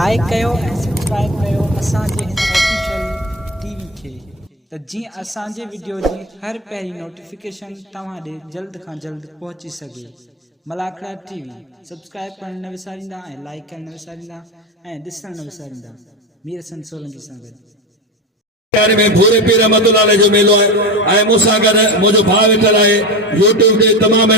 Like कयो ऐं subscribe कयो असांजे हिन ऑफिशियल टीवी खे त जीअं असांजे वीडियो जी हर पहिरीं नोटिफिकेशन तव्हां ॾे जल्द खां जल्द पहुची सघे। मलाखड़ा टीवी सब्सक्राइब करण न विसारींदा ऐं लाइक करण न विसारींदा ऐं ॾिसण न विसारींदा। मीर हसन सोलंकी सां गॾु प्यारे में भूरे पीर रहमतुल्लाह जो मेलो है ऐं मूंसां गॾु मुंहिंजो भाउ वेठल आहे यूट्यूब ते तमामु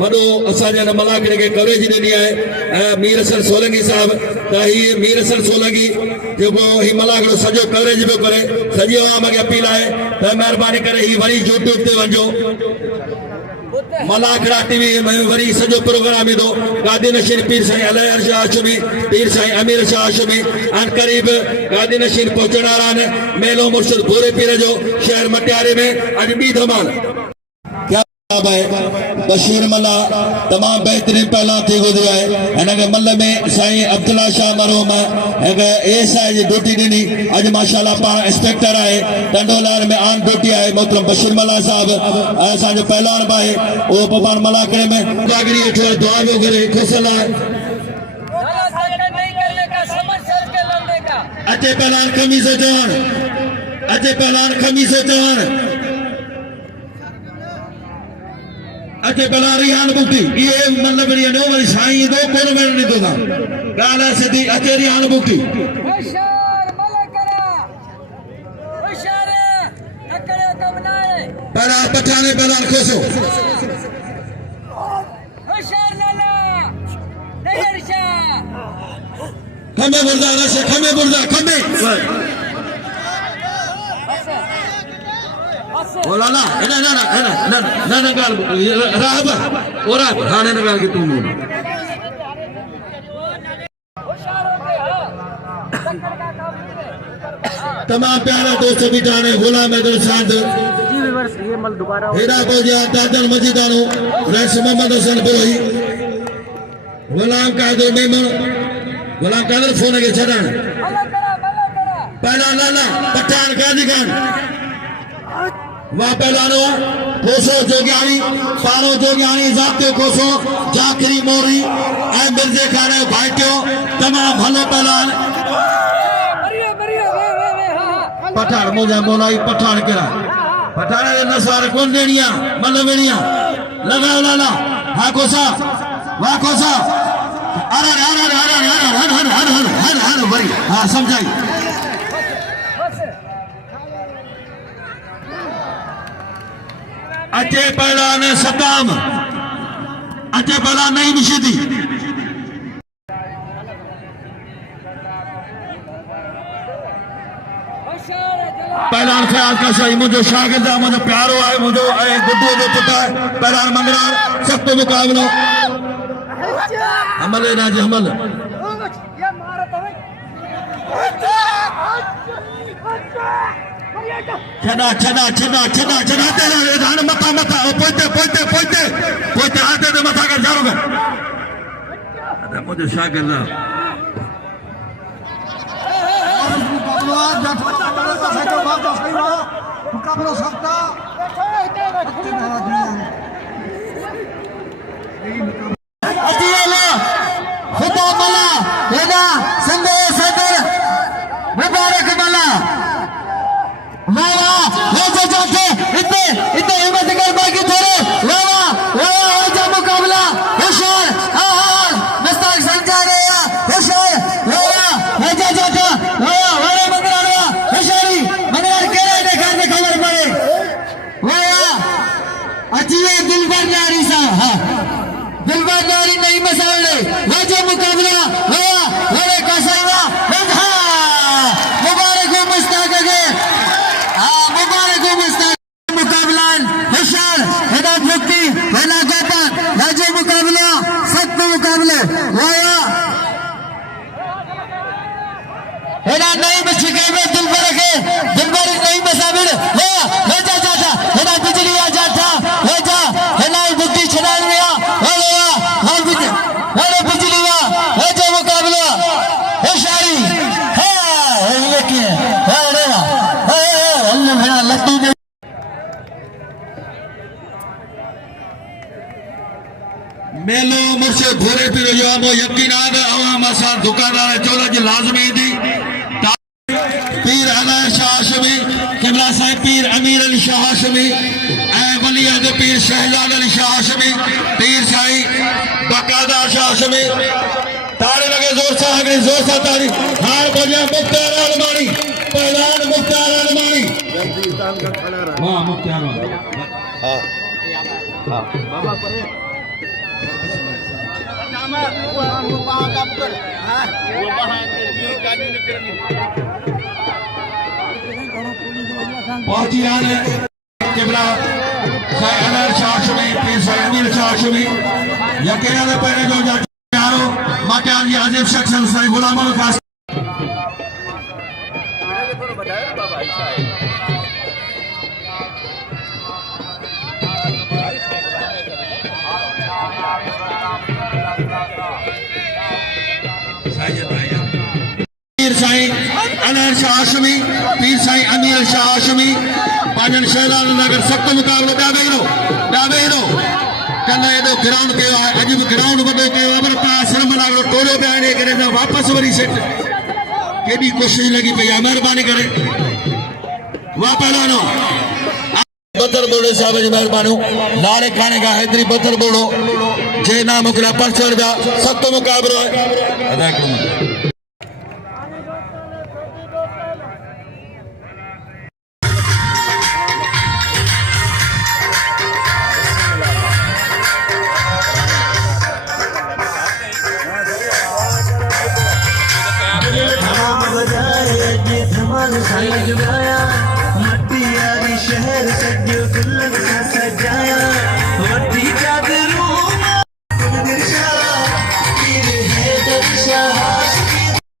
वॾो असांजे हिन मलाखड़े खे कवरेज ॾिनी आहे मीर हसन सोलंकी साहब त हीअ मीर हसन सोलंकी जेको ही मलाखड़ो सॼो कवरेज पियो करे सॼी आवाम खे अपील आहे त महिरबानी करे ही वरी यूट्यूब ते वञो मलाखड़ा टीवी में वरी सॼो प्रोग्राम ईंदो गादी नशीन पीर साईं अलय अर्श हाशमी पीर साईं अमीर शाह हाशमी अन क़रीब गादी नशीन पहुचण वारा आहिनि। मेलो मुर्शिद भूरे पीर जो शहर मटियारे में अॼु ॿी धमाल बशीर मल्ला तमाम बेहतरीन पहला थी गुजरियो है हिन मल में साईं अब्दुल्ला शाह मरहूम एएसआई जी ड्यूटी ॾिनी अॼु माशाल्लाह पाण इंस्पेक्टर आहे टंडोलार में आन ड्यूटी आहे मोहतरम बशीर मल्ला साहब असांजो पहलवान बि आहे उहो पाण मलाखड़े में गागरी वेठो दुआ पियो करे खुशल आहे। अचे पहलवान खमीस चवण अचे पहलवान खमीस चवण अचे पहला रिहान बुक्ति ये मतलब ये नो वाली साईं दो कोन में नहीं दोगा गाला सिद्धि अचे रिहान बुक्ति होशियार मलकरा होशियार अकड़े कमनाए पहला पठाने पहला खोसो होशियार लाला नजरशा खमे बुर्दा रशे खमे बुर्दा खमे बोला ना ना ना ना ना ना ना गाल राहब और हाने ना गाल के तुम तमाम प्यारा दोस्त बिठाने गुलाम अब्दुल साद हेरा बोजिया दादल मजीदानो रईस मोहम्मद हसन बोही गुलाम कादर मेमन गुलाम कादर फोन के छड़ान पहला लाला पठान गाजी खान वहाँ पहलवानो कोसो जोगियानी पारो जोगियानी जाते कोसो जाकरी मोरी ऐ मिर्जे खाने भाइटियो तमाम भलो पहलवान पठान मुझे बोलाई पठान केरा पठान नसार कौन देनिया मतलब देनिया लगाओ लाला हाँ कोसा वाह कोसा अरे अरे अरे अरे अरे हर हर हर हर हर हर भाई हाँ समझाई अचे पहलवान सद्दाम अचे पहलवान नहीं निशिदी पहलवान ख्याल का सही मुझे शागिर्द मुझे प्यारो है मुझे गुड्डू जो पुट है पहलवान मंगरार सख्त मुकाबलो हमल है ना जी हमल छना छना छना छना छना तेरा धान मता मता पोते पोते पोते पोते आते तो मता कर जाओगे अरे मुझे शागिर्द मुकाबला सकता अतियाला खुदा मला हेना संगे सदर मुबारक मला वाह हो जाते इतने इतने हिम्मत कर बाकी थोड़े वाह वाह हो जा मुकाबला होशियार हां मस्ताक समझा रहे हैं होशियार वाह हो जा जाता वाह वाह मंगरा होशियारी मंगरा के देखा दे खबर पड़े वाह अचिए दिलबर नारी सा हां दिलबर नारी नहीं मसाले हो जा मुकाबला वाह वाह कासावा मुबारक हो मस्ताक के मुकाबलान होशियार हिदायत मुक्ति हेना जाता राजे मुकाबला सख्त मुकाबले वाया हेना नहीं बच्ची के में दिल पर रखे दिल पर नहीं मसाबिर हो जा जाता हेना बिजली आ जाता हो जा हेना बुद्धि छड़ान में हो गया हर बिजली वा हो जा मुकाबला होशियारी है ये के है रे अल्लाह मेरा लट्टू मेलो मुझसे घोरे पियो जो मो यकीन आगे अवाम असा दुकानदार चोला जी लाजमी दी पीर अनार शाह हाशमी किबला साहिब पीर अमीर अली शाह हाशमी वली अहद पीर शहजाद अली शाह हाशमी पीर साईं बकादा शाह हाशमी तारे लगे जोर से आगे जोर से तारी हार बोलिया मुख्तार अलमानी पहलवान मुख्तार अलमानी वाह मुख्तार हां पहुंची आने किबला साईं अनार शाह हाशमी पीर साईं अमीर शाह हाशमी यकीन आने पहले जो यारो माके आज अजीब शख्स साईं गुलाम अल खास पीर साईं अनार शाह हाशमी पीर साईं अमीर शाह हाशमी पांचन शहजाद नगर सख्त मुकाबलो डाबेरो कल एडो ग्राउंड कयो आहे अॼु बि ग्राउंड वॾो कयो आहे पर तव्हां शर्म लागो टोलो पिया आहिनि करे वापसि वरी सेट केॾी कोशिशि लॻी पई आहे महिरबानी करे वाह पहलवानो बदर बोड़ो साहब जी महिरबानी नाले खाने का हैदरी बदर बोड़ो जे नाम मोकिलिया 500 रुपया सख्त मुकाबलो आहे अदा करो मट्टी यारी शहर सजो गुल्लन सा सजाया वड्डी चादरों पीर है दर्शा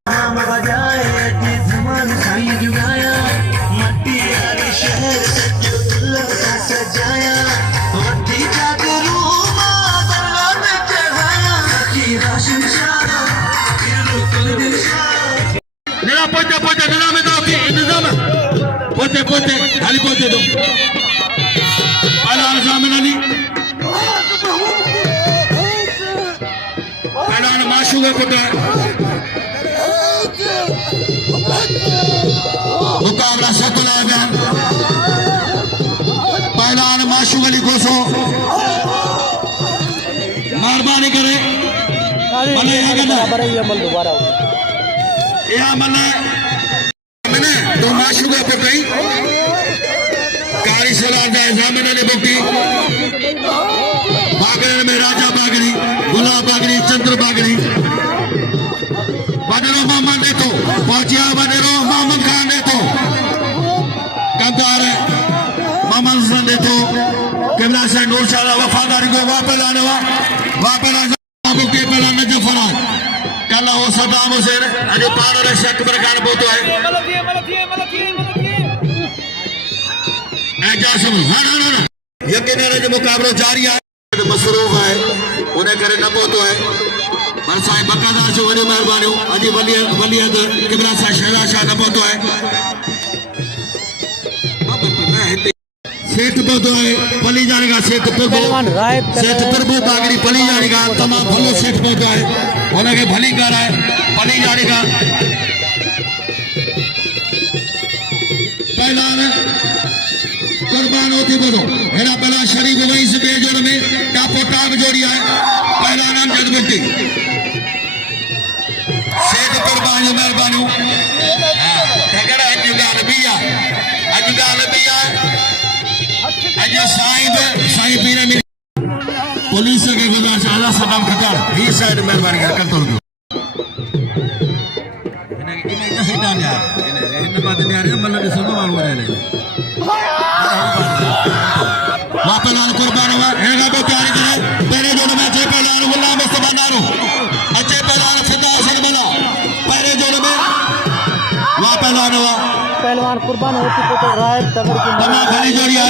नाम बजाए जी धमाल साई जुगाया मट्टी यारी शहर सजो गुल्लन सा सजाया वड्डी चादरों दरगाह में चढ़ाया की राशन शाह पीर दिलशाह निरा पोते पोते निरा में दो की इंतजाम पोते पोते खाली पोते दो पहलवान सामने अली पहलवान माशूका पुत्र मुकाबला सतला बयान पहलवान माशूक अली गोसो मेहरबानी करे भले दोबारा या मना मैंने दो माशूका पुटई कारी सलाह जाए जामिन ने बुकी बागरे में राजा बागरी गुलाब बागरी चंद्र बागरी बदरो मोहम्मद ने तो पहुंचिया बदरो मोहम्मद खान ने तो कंदार मोहम्मद हसन ने तो किबला से नूर शाह वफादारी को वापस आने बुकी पहला नजफ फराज कल वो सदाम हुसैन अज पान और शक प्रकार बोतो है एजासम हां यकीन है जो मुकाबलो जारी है मसरूफ है उन्हें करे न बोतो है पर साईं बकादार जो वडी मेहरबानी अज वलियत किबला सा शहजाद शाह न बोतो है सेठ बोतो है पली जाने का सेठ प्रभु बागरी पली जाने का तमाम भलो सेठ बोतो है उन्हें भली कर है पली जाने का पहलवान कुर्बान होती बोलो हेरा पहला शरीफ वहीं से बेजोड़ में टापो टाप जोड़ी है पहलवान अमजद बुट्टी सेठ कुर्बान जो मेहरबानी अज साईं पीर में पुलिस के गुजारिश आला सदाम खतर ही साइड मेहरबानी कर तो पहलवान कुर्बान हुआ तैयारी करे पहले जोड़ में अच्छे पहलवान गुलाम मुस्तफा नारो अच्छे पहलवान फिदा हसन बना पहले जोड़ में वहाँ पहलवान हुआ पहलवान कुर्बान होती तो राय तगड़ की तमाम भली जोड़ी है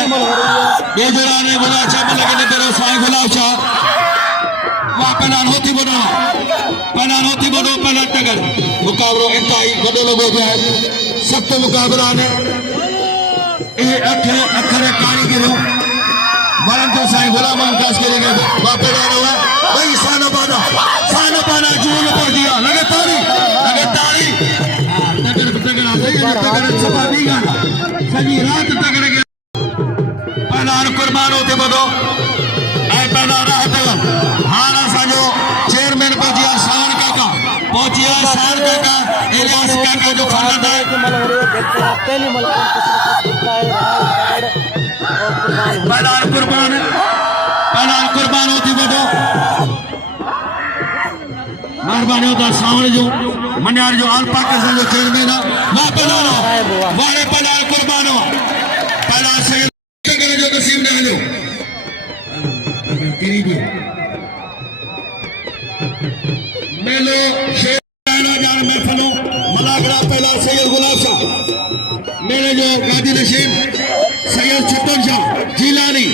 ये जोड़ा ने बोला अच्छा मिल लगे तेरे साईं गुलाब शाह वहाँ पहलवान होती बोलो पहला टगर मुकाबलो इंतहाई बड़ो लोगों को है सख्त मुकाबला ने ये अखर कारीगरों वरन तो साईं गुलाम खास करेंगे वहाँ पहलवान हुआ सॼी राति तगड़े खे पहलवान कुर्बान होते ॿधो ऐं पहलवान हटव हाणे असांजो चेयरमैन पहुची विया सावन काका पहुची विया सावन काका इलियास काका जो खानदान आहे पहलवान कुर्बान होती ॿधो महिरबानी होता सावण जो मनियार जो ऑल पाकिस्तान जो चेयरमैन आहे वाह पहलवान वारे पहलवान कुर्बान हो पहलवान सैयद करे जो नसीब न हलियो मेलो शेर जान महफिलों मलागड़ा पहला सैयद गुलाब शाह मेले जो गादी नशीन सैयद छतन शाह जीलानी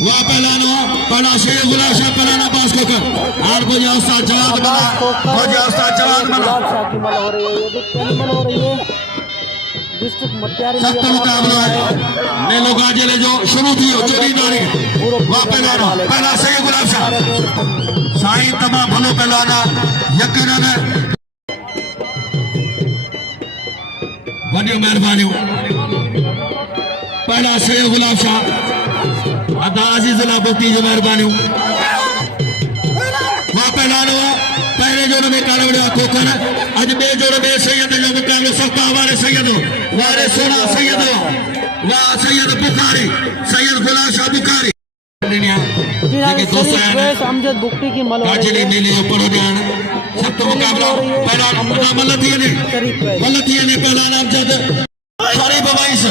वाह पहलान हुआ पहला सैयद गुलाब शाह पहलाना पास को कर आर को जाओ उस्ताद जवाब बना हो जाओ उस्ताद जवाब बना सख्त मुकाबला है मेलो गाजले जो शुरू थी हो चोरी नारी वाह पहलान पहला सैयद गुलाब शाह साईं तमाम भलो पहलवाना यकीनन वॾियूं महिरबानियूं पहला सैयद गुलाब शाह अदा अज़ीज़ लाबती जो महिरबानियूं वाह पहलवान हुआ पहले जोड़ में कालवड़िया खोखर अज बे जोड़ में सैयद जो मुकाबलो सख्ता वारे सैयद वारे सोना सैयद वाह सैयद बुखारी सैयद गुलाब शाह बुखारी अमजद बुक्टी की गाजले मेले ऊपर हो जान सख्त मुकाबला पहला मलतिया ने पहला नाम जद सारी बवाइस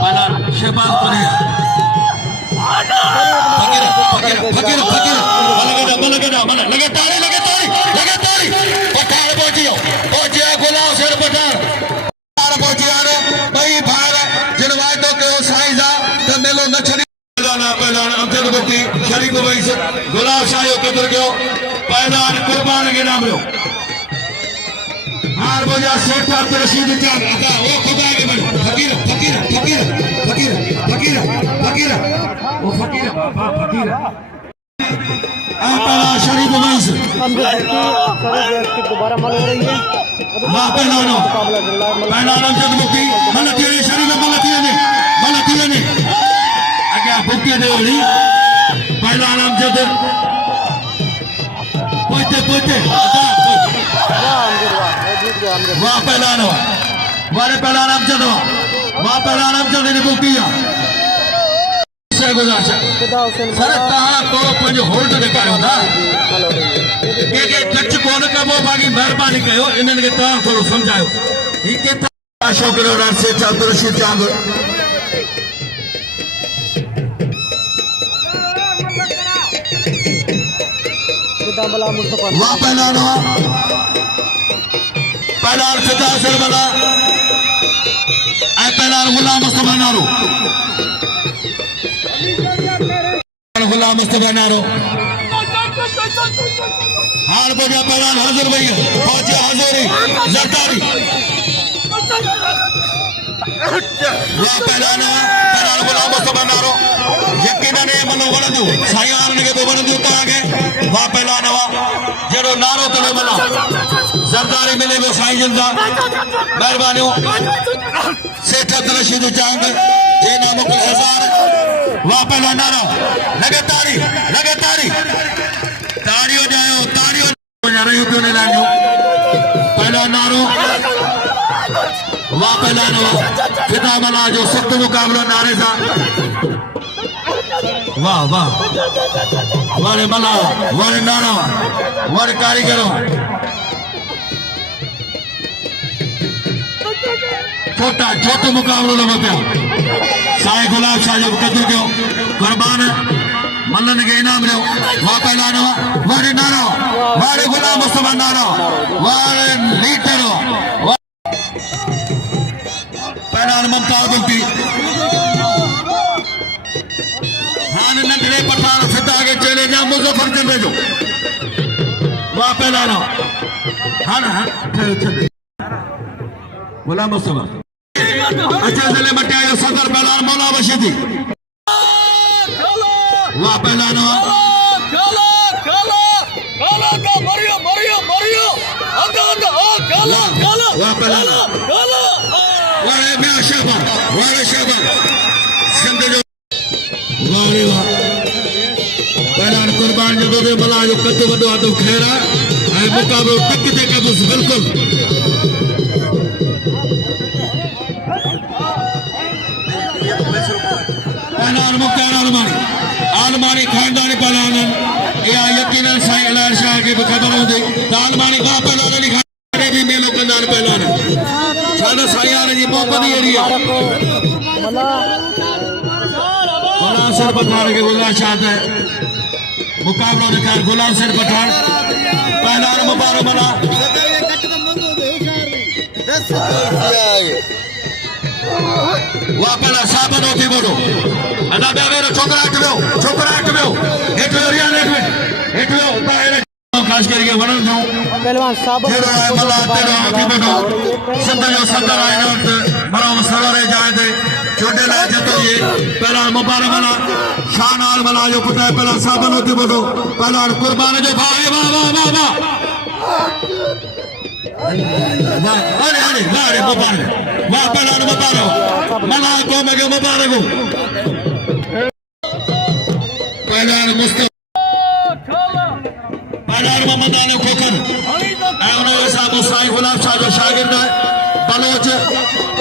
पहला शहबाज परिया फकीर लगे ताली पठार पहुंचियो गुलाब शेर पठार पहुंचिया रे भाई भार जिन वायदो कयो साईं त मेलो न छड़ी पहलवान अमजद बुक्टी शरीफ बवाइस गुलाब शाह जो क़दर कयो पहलवान कुर्बान के नाम लो हार बोजा सेठ अब्दुल रशीद चांद अदा वो खुदा के बन फकीर वो फकीर पहला शरीफ वंश दोबारा मल हो रही है वाह पहलवान अमजद बुक्टी मलतिया ने शरीफ मलतिया ने आगे बुक्टी दे ओली पहलवान अमजद पोते वाह पहलवान वारे पहलवान अमजद वाह पहलवान अमजद ने बुक्टी गुज़ारिश सर तव्हां को पंहिंजो होल्ड ॾेखारियो था कंहिंखे टच कोन कबो बाक़ी महिरबानी कयो इन्हनि खे तव्हां थोरो सम्झायो ही केतिरा छोकिरो सेठ अब्दुल रशीद चांद वाह पहलवान फिदा सरबला ऐं पहलवान गुलाम मुस्तफा नारो गुलाम मुस्तफा नारो हार बजा पहलवान हाजिर भैया पहुंचे हाजिरी जरदारी वाह पहलवान गुलाम मुस्तफा नारो यकीनन मनो वणंदियूं साईं आरन खे बि वणंदियूं तव्हांखे वाह पहलवान जहिड़ो नारो तॾहिं मना जरदारी मिले पियो साईं जन सां महिरबानियूं सेठ अब्दुल रशीद चांद जे नाम को हज़ार वाह पहलवान नारो लगे ताड़ी ताड़ियों जायो ताड़ियों रहियूं पियो ने लाॾियूं पहलवान नारो वाह पहलवान फिदा मना जो सख्त मुकाबलो नारे सां वाह वारे मला वारे नारा वारे कारीगरों छोटो मुकाबलो लॻो पियो साईं गुलाब शाह जो क़दुरु कयो कुर्बान मल्लन खे इनाम ॾियो वाह पहलवान वारे नारो वारे गुलाम मुस्तफा नारो वारे लीटर पहलवान ममताज बुक्टी हाणे नंढड़े पठान फिदा खे चैलेंज आहे मुज़फ़र चंद जो वाह पहलवान हाणे गुलाम मुस्तफा अच्छा ज़िले मटिया जो सदर पहलवान मौला बशीदी वाह पहलवान वाह पहलवान वाह मैं शाबाश वाह शाबाश सिंध जो वाह रे वाह पहलवान कुर्बान जो दे मला जो कद वडो आदो खेरा ऐं मुकाबलो टिक ते कबस बिल्कुल पहलवान मुख्तार आलमानी खानदानी पहलवान या यकीनन साईं अलार शाह के खबर हूंदी त आलमानी वाह पहलवान अली खान भी मेलो कंदा पहलवान साडा साईं जी मोहब्बत अहिड़ी आहे गुलाम सर पठान के गुज़ारिश शाद है मुकाबलो दिखाए गुलाम सर पठान पहलवान मुबारक मना वाह पहला साबन होती बोलो अदा बेरो छोकरा हट वियो हेठ रियान हेठ वियो खास करके वणन जो पहलवान साहब तेरो है मला तेरो होती बोलो संत जो सदर आए न मरो सवारे जाए थे छोटे ला जतो ये पहला मुबारक मना शान आल मला जो पुट है पहला साबन होती बोलो पहला कुर्बान जो भाई वाह वाह वाह वाह अरे मुबारक वाह पहला मुबारक मला को मगे मुबारक पहला मुस्तफा पहला मैदान खोखर साहब साईं गुलाम शाह जो शागिर्द है बलोच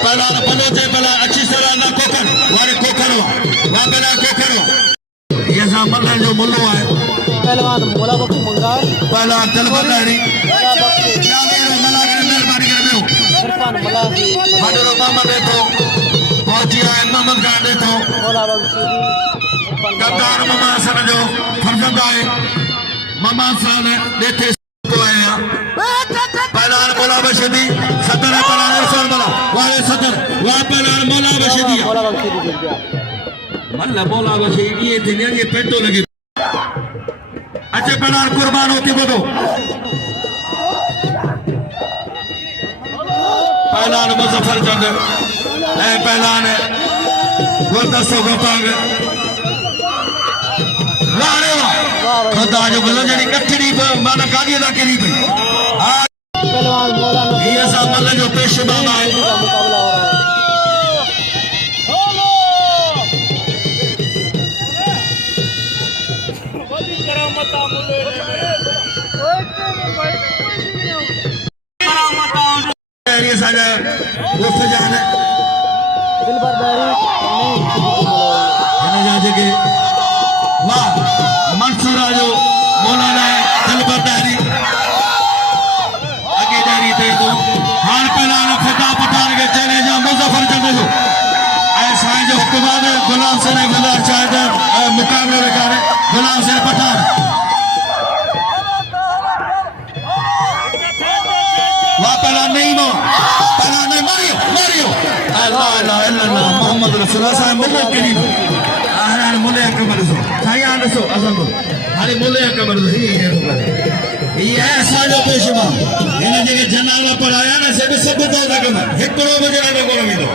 पहला अच्छी तरह ना खोखर वारे खोखर वाह पहला खोखर ये सामन जो मुल्लो है पहलवान मोला बख्श मंगार पहला तलबदारी इरफान मला बडरो मामा ने तो पहुंची है मोहम्मद खान ने तो मोला बख्श कप्तान मामा सन जो फरजंद है मामा सन देते को आया पहला मोला बशदी सदर पहला इरफान मला वाले सदर वाह पहला मोला बशदी मोला बख्श दी गया मल्ला मोला बशदी ये दुनिया ये पेटो लगी अच्छे पहला कुर्बान होती बोलो पहलान मुजफ्फर जंग पहलान गुलदस्तो गोपांग वारे वाह खुदा जो गलो जड़ी कठड़ी माना गाड़ी दा करी पे पहलवान मोला ये सब मल्ल जो पेश बाबा है मुकाबला हो रहा है ये साजा दोस्त जाने दिल बर्दारी नहीं जा सके वाह मंसूरा जो मौलाना है दिल बर्दारी आगे जारी थे तो हाल पहला खुदा पठान के चले जा मुजफ्फर जंग जो ऐसा जो हुक्मान गुलाम से गुजार शायद मुकाबले रखा है गुलाम से पठान वाह पहला नहीं मारियो अल्लाह मोहम्मद रसूलुल्लाह साहब मुल्ले करीम हाने मुल्ले अकबर सो साईं आंदसो असंगो हाने मुल्ले अकबर सो ये ऐसा जो पेशवा इन जगह जनाला पढ़ाया ना से भी सब तो लगे हिकड़ो बजे ना को मिलो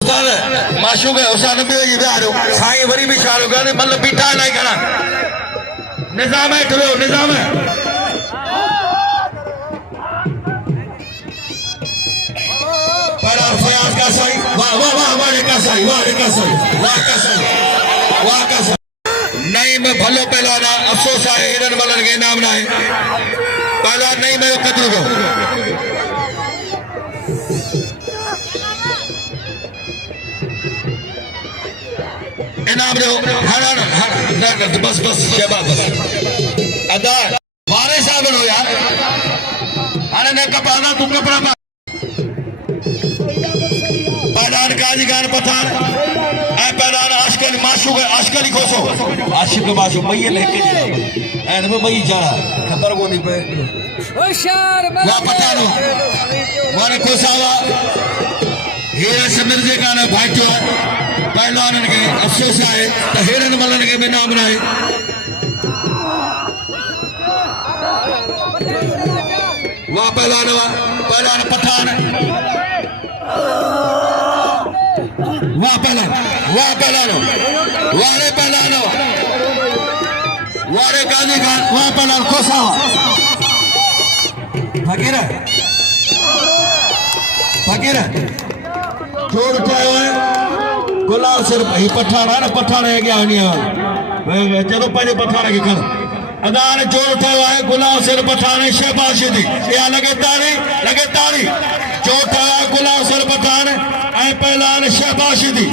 उस्ताद माशूक है उस्ताद भी ये बिहारो साईं वरी भी शारो गाने मतलब बीठा नहीं करा निजाम है ठलो निजाम है फयाज का साई वाह वाह वाह वाह का साई वाह का साई नहीं में भलो पहलवान अफसोस है हिरन मलन के नाम ना है पहलवान नहीं में कदर को इनाम दो हर बस शहबाज बस अदा वारे साहब हो यार अरे ने कपाना तुम कपड़ा पहलान काजी खान पठान पहलान आशकल माशूक आशकल खोसो आशिक माशूक मई लेके एन में मई जाना खबर को नहीं पे होशियार वा पठानो वाने खोसावा हीरे से मिर्जे का ना भाईचो पहलान के अफसोस है तो हिरन मलन के भी नाम ना है वा पहलान पठान वाह पहलानो वारे पहलानो वारे गाजी खान वाह पहलान खोसा फकीर फकीर जोर उठायो है गुलाब सिर ही पठान है ना पठान है क्या नहीं है चलो पहले पठान के कर अदान जोर उठायो है गुलाब सिर पठान शहबाज दी या लगे तारी जो उठाया गुलाब सिर पठान ऐ पहलान शहबाज दी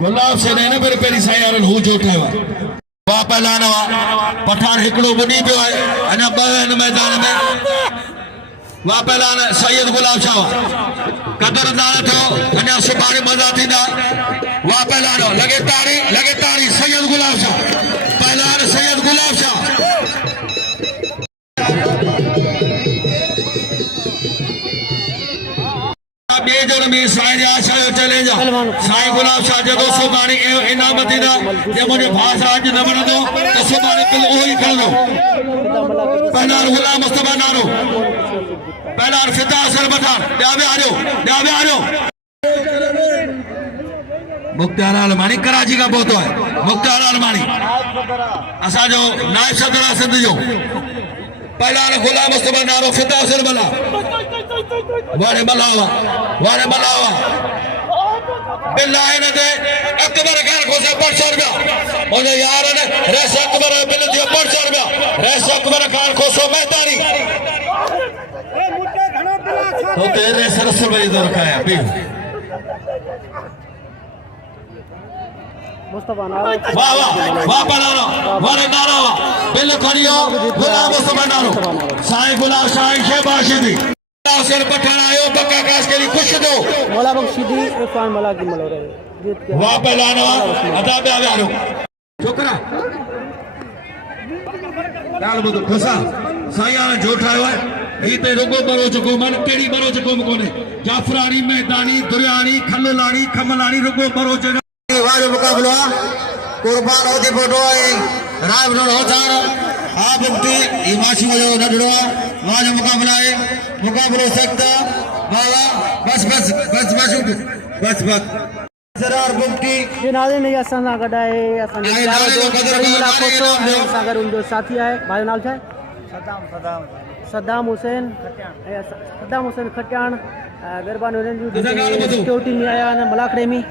गुलाब से ने फिर पहिरीं साईं यारनि हू जो उठायो आहे वाह पहलान पठान हिकिड़ो बुॾी पियो आहे अञा ॿ हिन मैदान में वाह पहलान सैयद गुलाब शाह कदरदान थियो अञा सुभाणे मज़ा थींदा वाह पहलान लगे तारी सैयद गुलाब शाह पहलान सैयद गुलाब शाह ॿिए जोड़ में साईं जा आशा जो चैलेंज आहे साईं गुलाब शाह जॾहिं सुभाणे इनाम थींदा जे मुंहिंजो भाउ सां अॼु न वणंदो त सुभाणे पिल उहो ई खणंदो पहलान गुलाम मुस्तफा नारो पहलान फिदा असल पठान ॿिया बि आजो मुख्तार आलमानी कराची खां पहुतो आहे मुख्तार आलमानी असांजो नायब सदर आहे सिंध जो पहलान गुलाम मुस्तफा नारो फिदा असल बला वारे मलावा बिल आहे न ते अकबर खान को से 500 रुपया मुझे यार ने रेस अकबर बिल दियो 500 रुपया रेस अकबर खान को सो मेहतारी तो तेरे सरसर में इधर खाया भी मुस्तफा नारो वाह पलारो वारे नारो बिल खड़ियो गुलाम मुस्तफा नारो साईं गुलाब शाह शहबाज दी सिर पठान आयो बक्का काश के लिए खुश दो मौला बख्शीदी इरफान मला की मलो रहे जीत के वाह पहलान अदा पे आवे छोकरा डाल बदो फसा साईं ने जो ठायो है ही ते रुगो बरो चको मन केड़ी बरो चको कोने जाफरानी मैदानी दुरियानी खल्लानी खमलानी रुगो बरो चको वारो मुकाबला कुर्बान होती फोटो है राय बनो होचार आप मुक्ति इमाशी जो नडड़ो वाज मुकाबला है मुकाबला सकता बाबा बस जरार मुक्ति जनाजे में असां सां गॾु आहे असांजे प्यारो दोस्त करीमुल्लाह कोसो ऐं असां गॾु उनजो साथी आहे भाई नालो छा आहे सद्दाम हुसैन खटियाण महिरबानी हुननि जूं सिक्योरिटी में आया आहिनि मलाखड़े में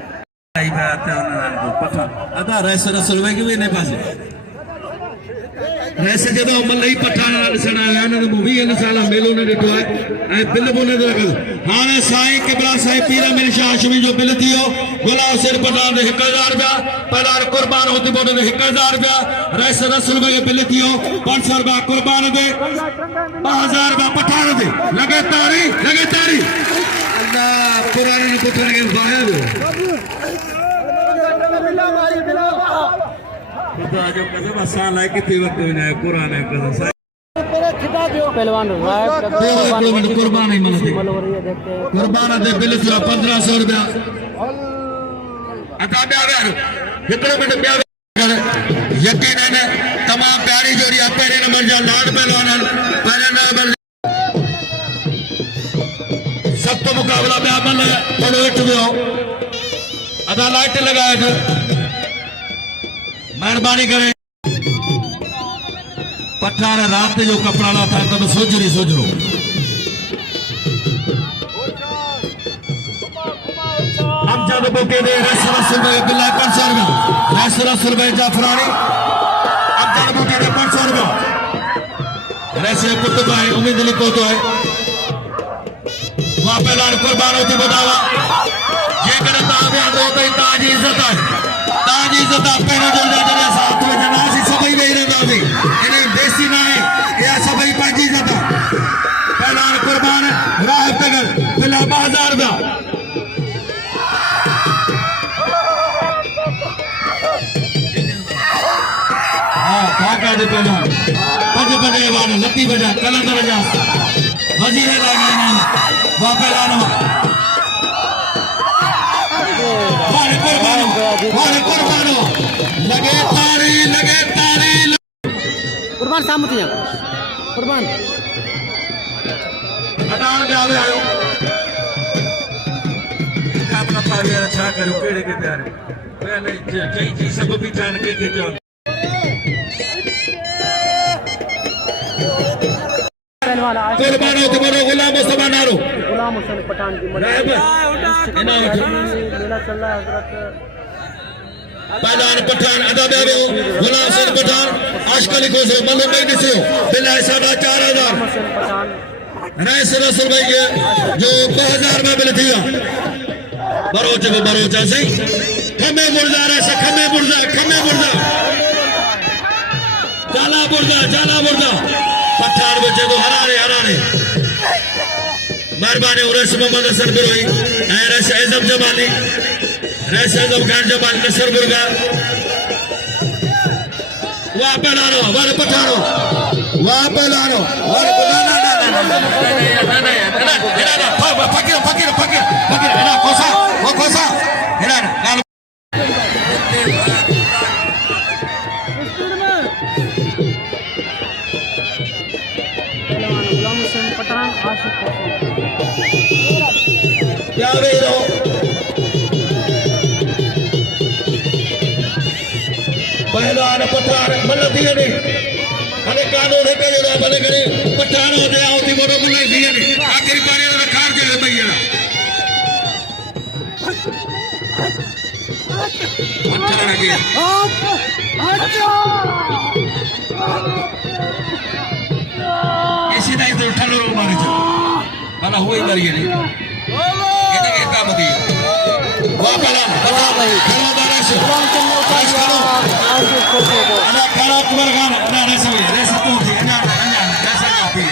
अदा रैस रसूल में क्यों नहीं पास वैसे जब मलई पठान ॾिसण आया आहिनि त मूवी इन साल मेलो न ॾिठो आहे ऐं बिल बि न लॻल हाणे साईं किबला साईं पीर अमीर शाह हाशमी जो बिल थियो गुलाब सिर पठान ते 1000 रुपया पहलान कुर्बान होती बोले 1000 रुपया रैस रसूल में बिल थियो 500 रुपया कुर्बान ते 5000 रुपया पठान ते लगे तारी अल्लाह पुराने ने पुत्र के बाहर तो आज कसम साल है कितने वक्त में है कुरान है कसम पहलवान कुर्बान ही मलते कुर्बान दे बिल सिर्फ 1500 रुपया अता ब्या हिकड़ो मिनट ब्या यकीन है तमाम प्यारी जोड़ी पहले नंबर जा लाड पहलवान पहले नंबर सब तो मुकाबला ब्या बन थोड़ो हेठ वियो अदा लाइट लगाए मेहरबानी करे पठान रात जो कपड़ा ला था तब सोजरो हम जब बोके दे रसूल भाई बिल्ला 500 रुपया रसूल भाई जाफरानी अब जब बोके दे 500 रुपया रैसे कुतुब है उम्मीद लिखो तो है वहां पहला कुर्बान होती बतावा ये करे ताबे दो तो ताजी इज्जत है पहले जो जने साथ में जनासी सभी नहीं रहता थी इन्हें देसी ना है ये सभी पाजी जाता पहला कुर्बान राह तगर बिला 5000 रुपया हाँ काका दे पहला पंज वाले लत्ती बजा कलंदर बजा वजीर लागे नाम वापस आना वारे कुर्बानो लगे तारी कुर्बान सामती है कुर्बान अदान के आवे आयो अपना पावे अच्छा करो केड़े के प्यारे पहले जी सब भी जान के जो पहलवान कुर्बानो तुम्हारो गुलाम मुस्तफा नारो गुलाम हुसैन पठान की नायब मेला चल रहा है हजरत पहलवान पठान अदा बेबो गुलाम हुसैन पठान आशकली को से मल्लो भाई दिसो बिल्ला 4000 हुसैन पठान रईस रसूल भाई के जो 2000 में मिल दिया बरोच से खमे मुर्जा रस खमे मुर्जा जाला मुर्जा पठान बचे को हराने मेहरबानी उरस मोहम्मद हसन बिरोई रस एजम जमाली रस एजम खान जमाली नसर बुर्गा वाह पहलानो वाह पठानो वाह पहलानो वाह फकीर ना कोसा ना पहलवान गुलाम हुसैन पठान आशिक क्या वेरो पहलवान पठान मतलब दिए ने अने कानून है के जो भले करे पठान हो जाए होती बड़ो को नहीं दिए ने आखिरी बार ये खार के भैया पठान के इसी तरह से उठा लो मारे जो भला हुई करिए नहीं ये काम दी वाह पहलवान भाई खेलो बारा से ana kala kumar gan ana rasa tu thi ana rasa api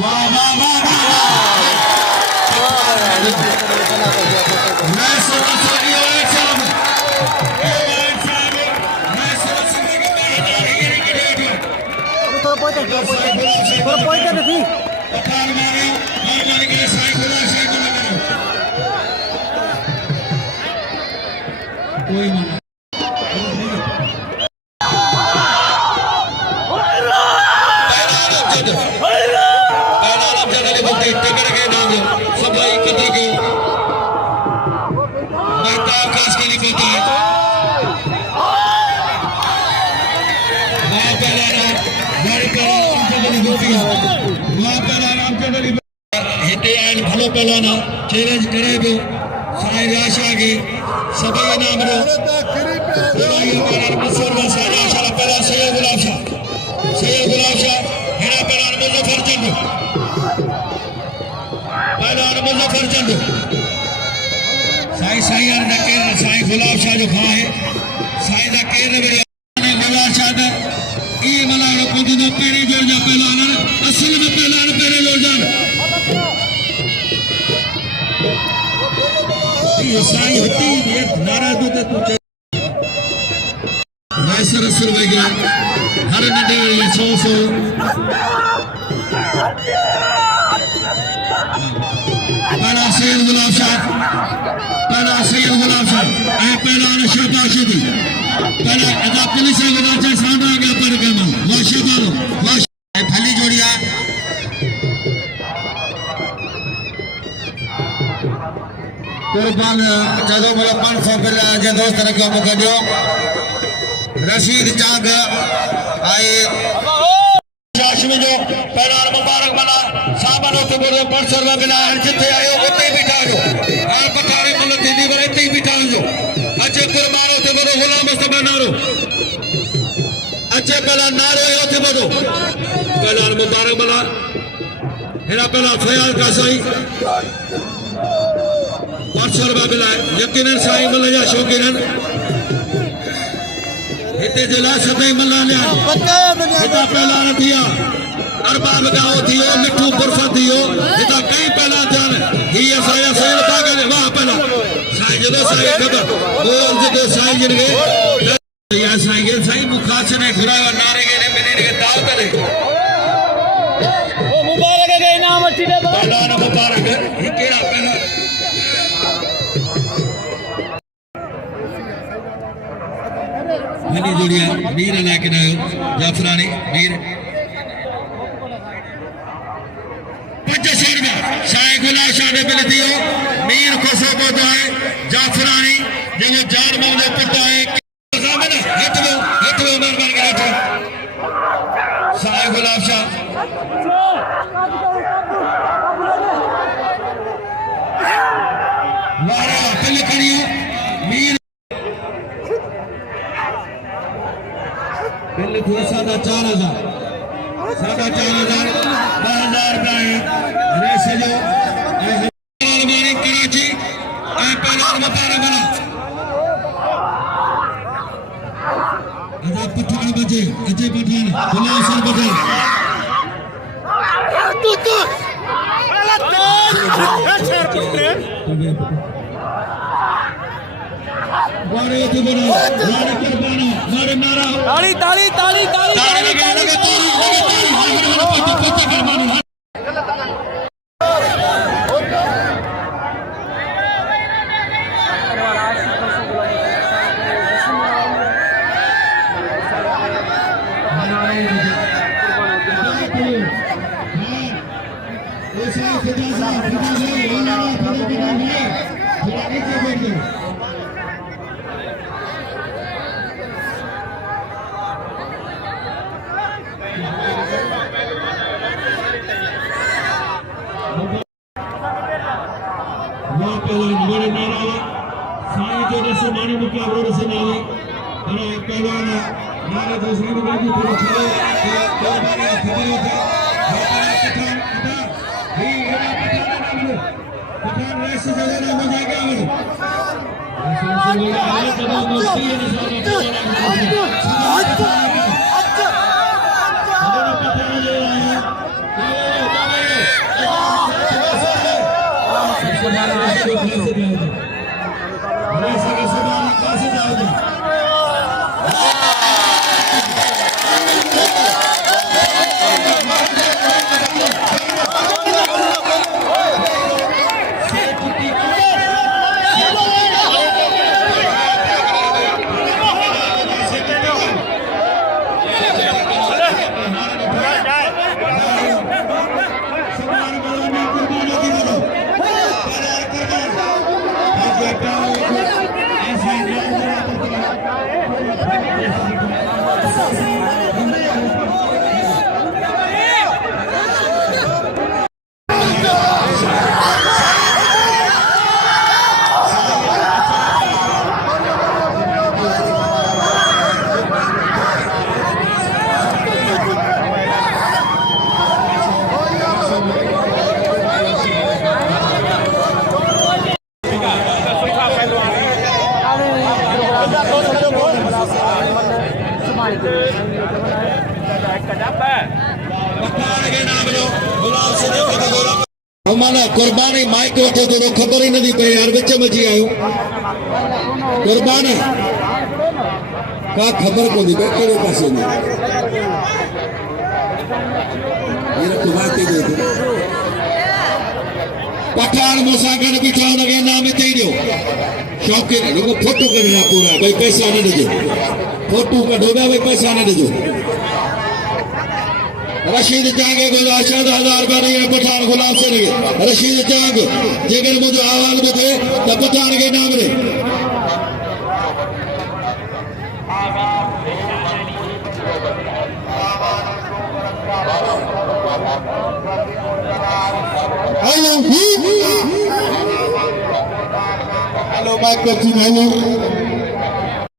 wah rasa asli oleh salam थोड़ा पहुंचा नहीं पठान मारे के साई खुला कोई माना भलो पहलवाना चैलेंज करे भी साई राशा की सभी नाम रो मसूर राशा पहला सैयद गुलाब शाह हेरा पहलवान मुजफ्फर चंद साई साई गुलाब शाह जो खा है साई दा केर ने गुलाब शाह दा ई मलाड़ो कुछ न पेरी जोड़ जा पहलवान असल में पहलवान पेरे जोड़ जान ये साई होती ये नारा दो ते तू राइसर रसूल भाई गया हर नडे ये 100 पहला सैयद गुलाब शाह पहला शहबाज शफी पहला अदा पुलिस गुलाब शाह सामने आ गया पर गया माशाल्लाह फली जोड़िया कुर्बान चलो मेरा 500 रुपया जे दोस्त ने क्यों मुझे दियो रशीद चांग आए शाशमी जो पहला मुबारक बना सामान होते बोले 500 रुपया बिना जिथे आयो उते ही बिठा जो आप पठारे मतलब दीदी वाले इतने ही बिठा जो अच्छे कुर्बान होते बोले गुलाम मुस्तफा नारो अच्छे पहला नारो होते बोलो पहला मुबारक बना हेरा पहला फयाल का सही 500 रुपया बिला यकीनन साईं मल्ला जा शौकीन हिते जिला सदाई मल्ला ने हिता पहला दिया अरबाब गांव थियो मिठू पुरसा थियो हिता कई पहला जान ही साया सैन पागल वाह पहला साईं जदो साईं खबर बोल जदो साईं जिन गए या साईं के साईं मुखास ने घुराया नारे के ने मिले के दावत ले ओ मुबारक के इनाम अठी दे पहला मुबारक ही केड़ा पहला मनी जोड़िया मीर लाके ना जाफरानी मीर पंचशेर में शाही गुलाब शाह ने बिल दियो मीर खुशो को तो है जाफरानी जब जान में जो पिता है हट वो मेहरबानी लिखनी है मीर बिल थी 4,500 रेस जो कराची पहलवान मुबारक बना पठान बचे अजय पठान गुलाम सर पठान मारे तो बना मारे कुर्बाना मारे नारा ताली ताली ताली ताली ताली लगे लगे ताली पत्ते कर मारो माना कुर्बानी माइक वठे थोरो ख़बर ही नथी पए यार विच में अची आयो कुर्बानी का ख़बर कोन्हे पए कहिड़े पासे वञे हीअ कुमाती जो पठान मूंसां गॾु बीठा हुनखे इनाम हिते ई ॾियो शौक़ीन रुगो फोटो कढणा पूरा भई पैसा न ॾिजो फोटो कढो था भई पैसा न ॾिजो रशीद जांग गुज़ार 1000 रुपया ॾेई पठान गुलाम सिंह खे रशीद जांग जेकर मुंहिंजो आवाज़ ॿुधे त पठान खे इनाम ॾे हेलो माइक पर जी हेलो